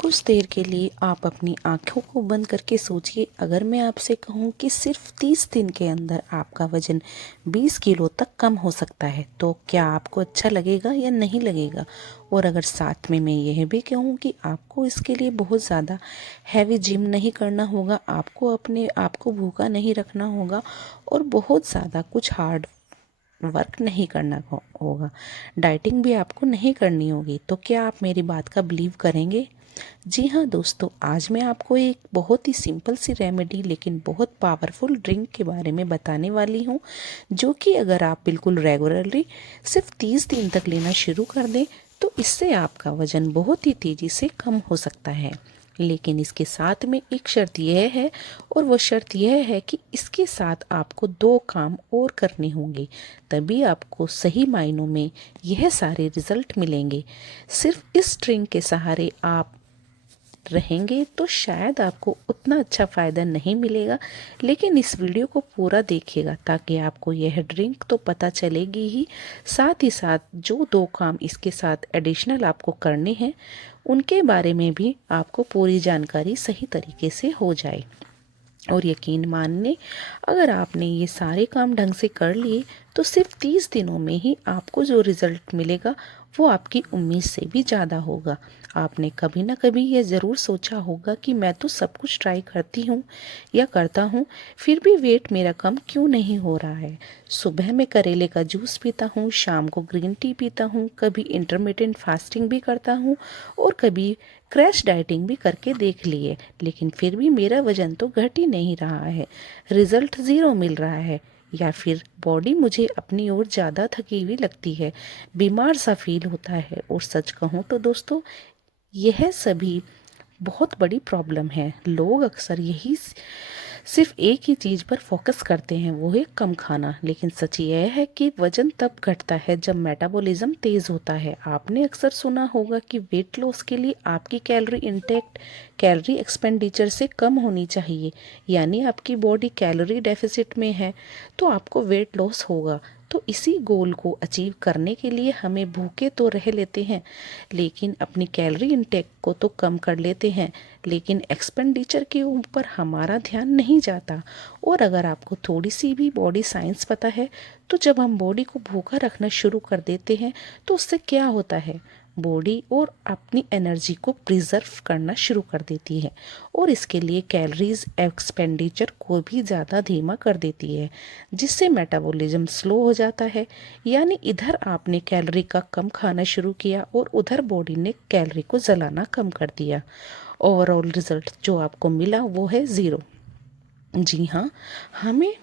कुछ देर के लिए आप अपनी आँखों को बंद करके सोचिए, अगर मैं आपसे कहूँ कि सिर्फ 30 दिन के अंदर आपका वज़न 20 किलो तक कम हो सकता है, तो क्या आपको अच्छा लगेगा या नहीं लगेगा? और अगर साथ में मैं यह भी कहूँ कि आपको इसके लिए बहुत ज़्यादा हैवी जिम नहीं करना होगा, आपको अपने आप को भूखा नहीं रखना होगा और बहुत ज़्यादा कुछ हार्ड वर्क नहीं करना होगा, डाइटिंग भी आपको नहीं करनी होगी, तो क्या आप मेरी बात का बिलीव करेंगे? जी हाँ दोस्तों, आज मैं आपको एक बहुत ही सिंपल सी रेमेडी लेकिन बहुत पावरफुल ड्रिंक के बारे में बताने वाली हूँ, जो कि अगर आप बिल्कुल रेगुलरली सिर्फ 30 दिन तक लेना शुरू कर दें तो इससे आपका वज़न बहुत ही तेज़ी से कम हो सकता है। लेकिन इसके साथ में एक शर्त यह है, और वो शर्त यह है कि इसके साथ आपको 2 काम और करने होंगे, तभी आपको सही मायनों में यह सारे रिजल्ट मिलेंगे। सिर्फ इस ड्रिंक के सहारे आप रहेंगे तो शायद आपको उतना अच्छा फ़ायदा नहीं मिलेगा, लेकिन इस वीडियो को पूरा देखिएगा ताकि आपको यह ड्रिंक तो पता चलेगी ही, साथ ही साथ जो 2 काम इसके साथ एडिशनल आपको करने हैं उनके बारे में भी आपको पूरी जानकारी सही तरीके से हो जाए। और यकीन मानिए, अगर आपने ये सारे काम ढंग से कर लिए तो सिर्फ 30 दिनों में ही आपको जो रिज़ल्ट मिलेगा वो आपकी उम्मीद से भी ज़्यादा होगा। आपने कभी ना कभी ये ज़रूर सोचा होगा कि मैं तो सब कुछ ट्राई करती हूँ या करता हूँ, फिर भी वेट मेरा कम क्यों नहीं हो रहा है। सुबह में करेले का जूस पीता हूँ, शाम को ग्रीन टी पीता हूँ, कभी इंटरमिटेंट फास्टिंग भी करता हूँ और कभी क्रैश डाइटिंग भी करके देख लिए, लेकिन फिर भी मेरा वज़न तो घट ही नहीं रहा है, रिज़ल्ट ज़ीरो मिल रहा है। या फिर बॉडी मुझे अपनी ओर ज़्यादा थकी हुई लगती है, बीमार सा फील होता है। और सच कहूँ तो दोस्तों, यह सभी बहुत बड़ी प्रॉब्लम है। लोग अक्सर यही सिर्फ एक ही चीज़ पर फोकस करते हैं, वो है कम खाना, लेकिन सच यह है कि वजन तब घटता है जब मेटाबॉलिज्म तेज़ होता है। आपने अक्सर सुना होगा कि वेट लॉस के लिए आपकी कैलोरी इंटेक कैलोरी एक्सपेंडिचर से कम होनी चाहिए, यानी आपकी बॉडी कैलोरी डेफिसिट में है तो आपको वेट लॉस होगा। तो इसी गोल को अचीव करने के लिए हमें भूखे तो रह लेते हैं, लेकिन अपनी कैलोरी इंटेक को तो कम कर लेते हैं, लेकिन एक्सपेंडिचर के ऊपर हमारा ध्यान नहीं जाता। और अगर आपको थोड़ी सी भी बॉडी साइंस पता है तो जब हम बॉडी को भूखा रखना शुरू कर देते हैं तो उससे क्या होता है, बॉडी और अपनी एनर्जी को प्रिजर्व करना शुरू कर देती है और इसके लिए कैलोरीज एक्सपेंडिचर को भी ज़्यादा धीमा कर देती है, जिससे मेटाबॉलिज्म स्लो हो जाता है। यानी इधर आपने कैलोरी का कम खाना शुरू किया और उधर बॉडी ने कैलोरी को जलाना कम कर दिया। ओवरऑल रिजल्ट जो आपको मिला वो है ज़ीरो। जी हाँ, हमें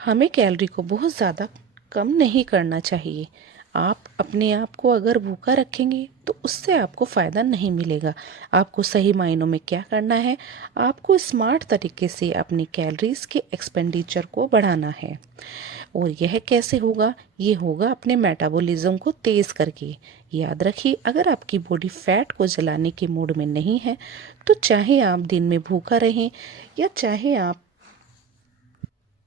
हमें कैलोरी को बहुत ज़्यादा कम नहीं करना चाहिए। आप अपने आप को अगर भूखा रखेंगे तो उससे आपको फ़ायदा नहीं मिलेगा। आपको सही मायनों में क्या करना है, आपको स्मार्ट तरीके से अपनी कैलोरीज के एक्सपेंडिचर को बढ़ाना है। और यह कैसे होगा, ये होगा अपने मेटाबॉलिज्म को तेज़ करके। याद रखिए, अगर आपकी बॉडी फैट को जलाने के मूड में नहीं है तो चाहे आप दिन में भूखा रहें या चाहे आप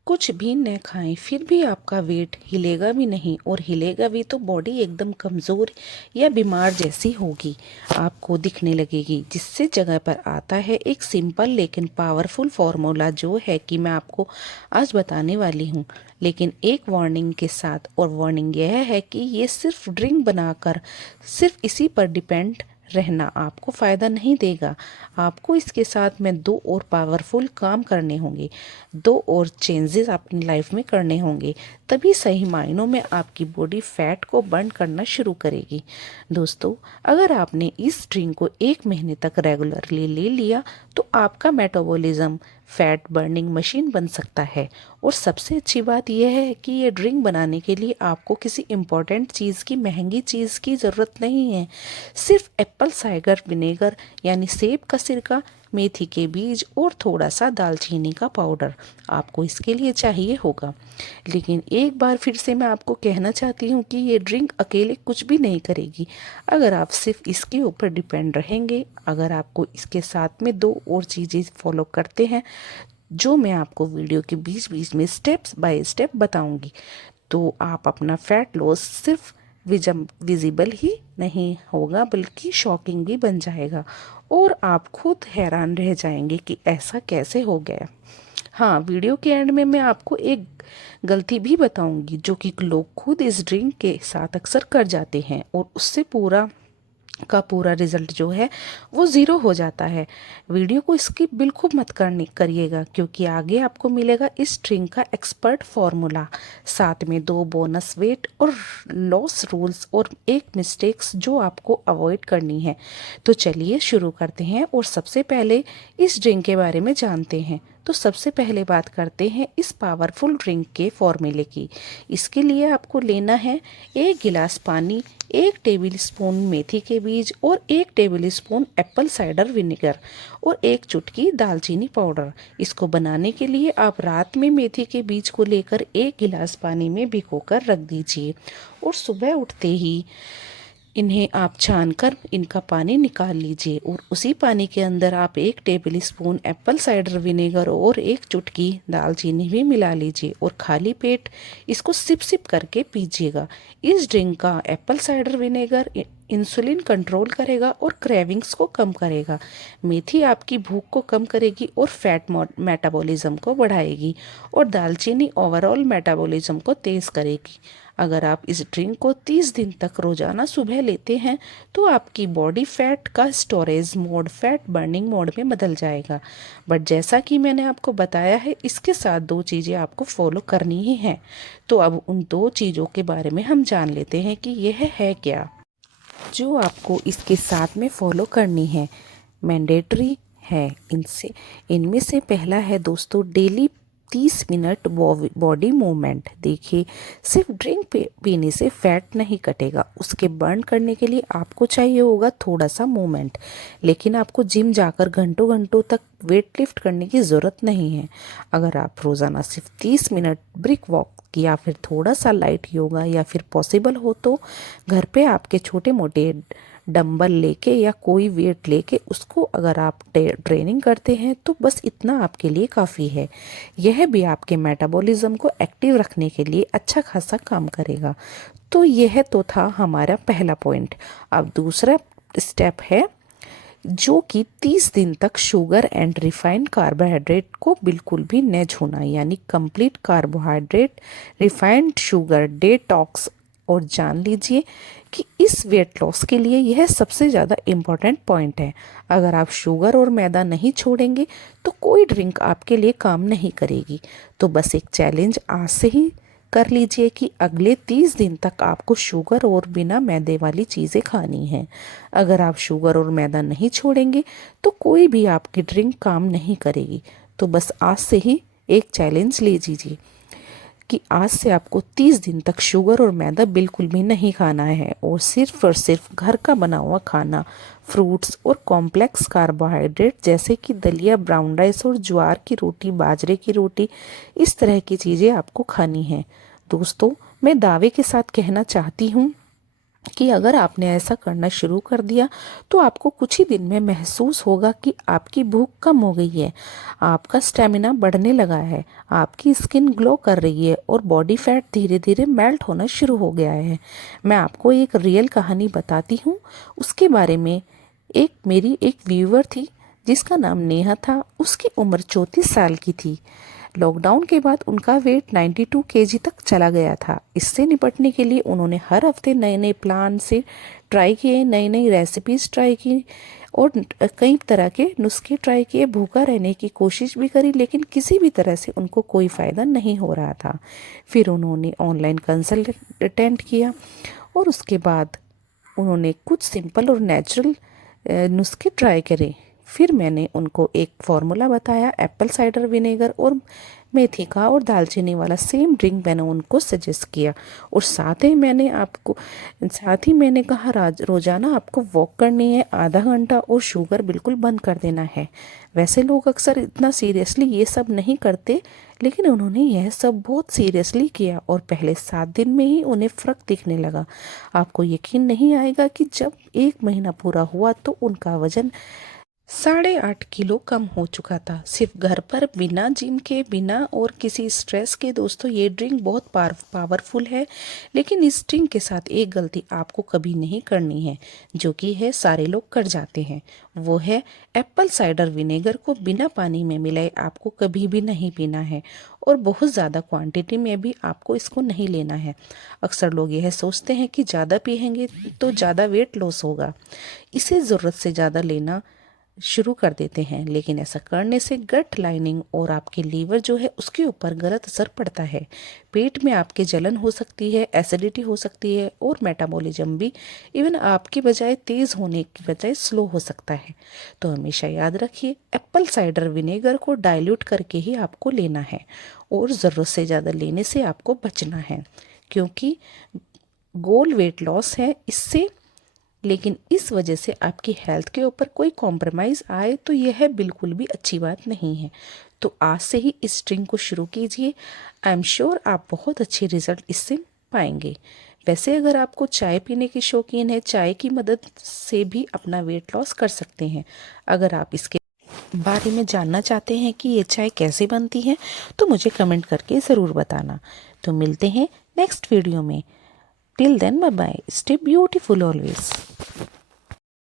कुछ भी न खाएं, फिर भी आपका वेट हिलेगा भी नहीं, और हिलेगा भी तो बॉडी एकदम कमज़ोर या बीमार जैसी होगी, आपको दिखने लगेगी। जिससे जगह पर आता है एक सिंपल लेकिन पावरफुल फॉर्मूला, जो है कि मैं आपको आज बताने वाली हूँ, लेकिन एक वार्निंग के साथ। और वार्निंग यह है कि ये सिर्फ ड्रिंक बनाकर सिर्फ इसी पर डिपेंड रहना आपको फ़ायदा नहीं देगा। आपको इसके साथ में 2 और पावरफुल काम करने होंगे, 2 और चेंजेस अपनी लाइफ में करने होंगे, तभी सही मायनों में आपकी बॉडी फैट को बर्न करना शुरू करेगी। दोस्तों, अगर आपने इस ड्रिंक को 1 महीने तक रेगुलरली ले लिया तो आपका मेटाबॉलिज्म फैट बर्निंग मशीन बन सकता है। और सबसे अच्छी बात यह है कि ये ड्रिंक बनाने के लिए आपको किसी इम्पोर्टेंट चीज़ की, महंगी चीज़ की ज़रूरत नहीं है। सिर्फ एप्पल साइडर विनेगर यानी सेब का सिरका, मेथी के बीज और थोड़ा सा दालचीनी का पाउडर आपको इसके लिए चाहिए होगा। लेकिन एक बार फिर से मैं आपको कहना चाहती हूँ कि ये ड्रिंक अकेले कुछ भी नहीं करेगी अगर आप सिर्फ इसके ऊपर डिपेंड रहेंगे। अगर आपको इसके साथ में 2 और चीज़ें फॉलो करते हैं, जो मैं आपको वीडियो के बीच बीच में स्टेप्स बाय स्टेप बताऊंगी, तो आप अपना फैट लॉस सिर्फ विजिबल ही नहीं होगा बल्कि शॉकिंग भी बन जाएगा और आप खुद हैरान रह जाएंगे कि ऐसा कैसे हो गया। हाँ, वीडियो के एंड में मैं आपको एक गलती भी बताऊंगी जो कि लोग खुद इस ड्रिंक के साथ अक्सर कर जाते हैं और उससे पूरा का पूरा रिजल्ट जो है वो ज़ीरो हो जाता है। वीडियो को स्किप बिल्कुल मत करनी करिएगा क्योंकि आगे आपको मिलेगा इस ड्रिंक का एक्सपर्ट फॉर्मूला, साथ में 2 बोनस वेट और लॉस रूल्स और एक मिस्टेक्स जो आपको अवॉइड करनी है। तो चलिए शुरू करते हैं और सबसे पहले इस ड्रिंक के बारे में जानते हैं। तो सबसे पहले बात करते हैं इस पावरफुल ड्रिंक के फॉर्मूले की। इसके लिए आपको लेना है 1 गिलास पानी, 1 टेबल स्पून मेथी के बीज और 1 table spoon Apple cider vinegar और 1 चुटकी दालचीनी पाउडर। इसको बनाने के लिए आप रात में मेथी के बीज को लेकर 1 गिलास पानी में भिगोकर रख दीजिए और सुबह उठते ही इन्हें आप छानकर इनका पानी निकाल लीजिए और उसी पानी के अंदर आप 1 table spoon Apple cider vinegar और 1 चुटकी दालचीनी भी मिला लीजिए और खाली पेट इसको सिप सिप करके पीजिएगा। इस ड्रिंक का Apple cider vinegar insulin control करेगा और क्रेविंग्स को कम करेगा। मेथी आपकी भूख को कम करेगी और फैट मेटाबॉलिज्म को बढ़ाएगी और दालचीनी ओवरऑल मेटाबॉलिज्म को तेज़ करेगी। अगर आप इस ड्रिंक को 30 दिन तक रोजाना सुबह लेते हैं तो आपकी बॉडी फैट का storage mode fat burning mode में बदल जाएगा। बट जैसा कि मैंने आपको बताया है, इसके साथ 2 चीज़ें आपको फॉलो करनी ही हैं। तो अब उन 2 चीज़ों के बारे में हम जान लेते हैं कि यह है क्या जो आपको इसके साथ में फॉलो करनी है, मैंडेटरी है। इनमें से पहला है दोस्तों, डेली 30 मिनट बॉडी मूवमेंट। देखिए, सिर्फ ड्रिंक पीने से फैट नहीं कटेगा, उसके बर्न करने के लिए आपको चाहिए होगा थोड़ा सा मूवमेंट। लेकिन आपको जिम जाकर घंटों घंटों तक वेट लिफ्ट करने की ज़रूरत नहीं है। अगर आप रोज़ाना सिर्फ 30 मिनट ब्रिक वॉक या फिर थोड़ा सा लाइट योगा या फिर पॉसिबल हो तो घर पे आपके छोटे मोटे डंबल लेके या कोई वेट लेके उसको अगर आप ट्रेनिंग करते हैं तो बस इतना आपके लिए काफ़ी है। यह भी आपके मेटाबॉलिज्म को एक्टिव रखने के लिए अच्छा खासा काम करेगा। तो यह तो था हमारा पहला पॉइंट। अब दूसरा स्टेप है जो कि 30 दिन तक शुगर एंड रिफाइंड कार्बोहाइड्रेट को बिल्कुल भी न छूना, यानी complete carbohydrate refined sugar detox. और जान लीजिए कि इस वेट लॉस के लिए यह सबसे ज़्यादा इम्पॉर्टेंट पॉइंट है। अगर आप शुगर और मैदा नहीं छोड़ेंगे तो कोई ड्रिंक आपके लिए काम नहीं करेगी। तो बस एक चैलेंज आज से ही कर लीजिए कि अगले 30 दिन तक आपको शुगर और बिना मैदे वाली चीज़ें खानी हैं। अगर आप शुगर और मैदा नहीं छोड़ेंगे तो कोई भी आपकी ड्रिंक काम नहीं करेगी। तो बस आज से ही एक चैलेंज ले लीजिए कि आज से आपको 30 दिन तक शुगर और मैदा बिल्कुल भी नहीं खाना है और सिर्फ घर का बना हुआ खाना, फ्रूट्स और कॉम्प्लेक्स कार्बोहाइड्रेट जैसे कि दलिया, ब्राउन राइस और ज्वार की रोटी, बाजरे की रोटी, इस तरह की चीज़ें आपको खानी है। दोस्तों, मैं दावे के साथ कहना चाहती हूँ कि अगर आपने ऐसा करना शुरू कर दिया तो आपको कुछ ही दिन में महसूस होगा कि आपकी भूख कम हो गई है, आपका स्टेमिना बढ़ने लगा है, आपकी स्किन ग्लो कर रही है और बॉडी फैट धीरे धीरे मेल्ट होना शुरू हो गया है। मैं आपको एक रियल कहानी बताती हूँ। उसके बारे में मेरी एक व्यूअर थी जिसका नाम नेहा था। उसकी उम्र 34 साल की थी। लॉकडाउन के बाद उनका वेट 92 केजी तक चला गया था। इससे निपटने के लिए उन्होंने हर हफ्ते नए नए प्लान से ट्राई किए, नई नई रेसिपीज ट्राई की और कई तरह के नुस्खे ट्राई किए, भूखा रहने की कोशिश भी करी, लेकिन किसी भी तरह से उनको कोई फ़ायदा नहीं हो रहा था। फिर उन्होंने ऑनलाइन कंसल्टेंट किया और उसके बाद उन्होंने कुछ सिंपल और नेचुरल नुस्खे ट्राई करे। फिर मैंने उनको एक फार्मूला बताया एप्पल साइडर विनेगर और मेथी का और दालचीनी वाला सेम ड्रिंक मैंने उनको सजेस्ट किया। और साथ ही मैंने कहा रोज़ाना आपको वॉक करनी है आधा घंटा और शुगर बिल्कुल बंद कर देना है। वैसे लोग अक्सर इतना सीरियसली ये सब नहीं करते, लेकिन उन्होंने यह सब बहुत सीरियसली किया और पहले 7 दिन में ही उन्हें फ़र्क दिखने लगा। आपको यकीन नहीं आएगा कि जब 1 महीना पूरा हुआ तो उनका वज़न 8.5 किलो कम हो चुका था सिर्फ घर पर, बिना जिम के, बिना और किसी स्ट्रेस के। दोस्तों, ये ड्रिंक बहुत पावरफुल है, लेकिन इस ड्रिंक के साथ एक गलती आपको कभी नहीं करनी है, जो कि है सारे लोग कर जाते हैं। वो है एप्पल साइडर विनेगर को बिना पानी में मिलाए आपको कभी भी नहीं पीना है, और बहुत ज़्यादा क्वांटिटी में भी आपको इसको नहीं लेना है। अक्सर लोग यह सोचते हैं कि ज़्यादा पिएंगे तो ज़्यादा वेट लॉस होगा, इसे ज़रूरत से ज़्यादा लेना शुरू कर देते हैं, लेकिन ऐसा करने से गट लाइनिंग और आपके लीवर जो है उसके ऊपर गलत असर पड़ता है। पेट में आपके जलन हो सकती है, एसिडिटी हो सकती है, और मेटाबॉलिज्म भी इवन आपकी बजाय तेज़ होने की बजाय स्लो हो सकता है। तो हमेशा याद रखिए, एप्पल साइडर विनेगर को डाइल्यूट करके ही आपको लेना है, और ज़रूरत से ज़्यादा लेने से आपको बचना है, क्योंकि गोल वेट लॉस है इससे। लेकिन इस वजह से आपकी हेल्थ के ऊपर कोई कॉम्प्रोमाइज़ आए तो यह बिल्कुल भी अच्छी बात नहीं है। तो आज से ही इस ड्रिंक को शुरू कीजिए। आई एम श्योर आप बहुत अच्छे रिजल्ट इससे पाएंगे। वैसे अगर आपको चाय पीने की शौकीन है, चाय की मदद से भी अपना वेट लॉस कर सकते हैं। अगर आप इसके बारे में जानना चाहते हैं कि ये चाय कैसे बनती है, तो मुझे कमेंट करके ज़रूर बताना। तो मिलते हैं नेक्स्ट वीडियो में। Till then, bye bye, stay beautiful always.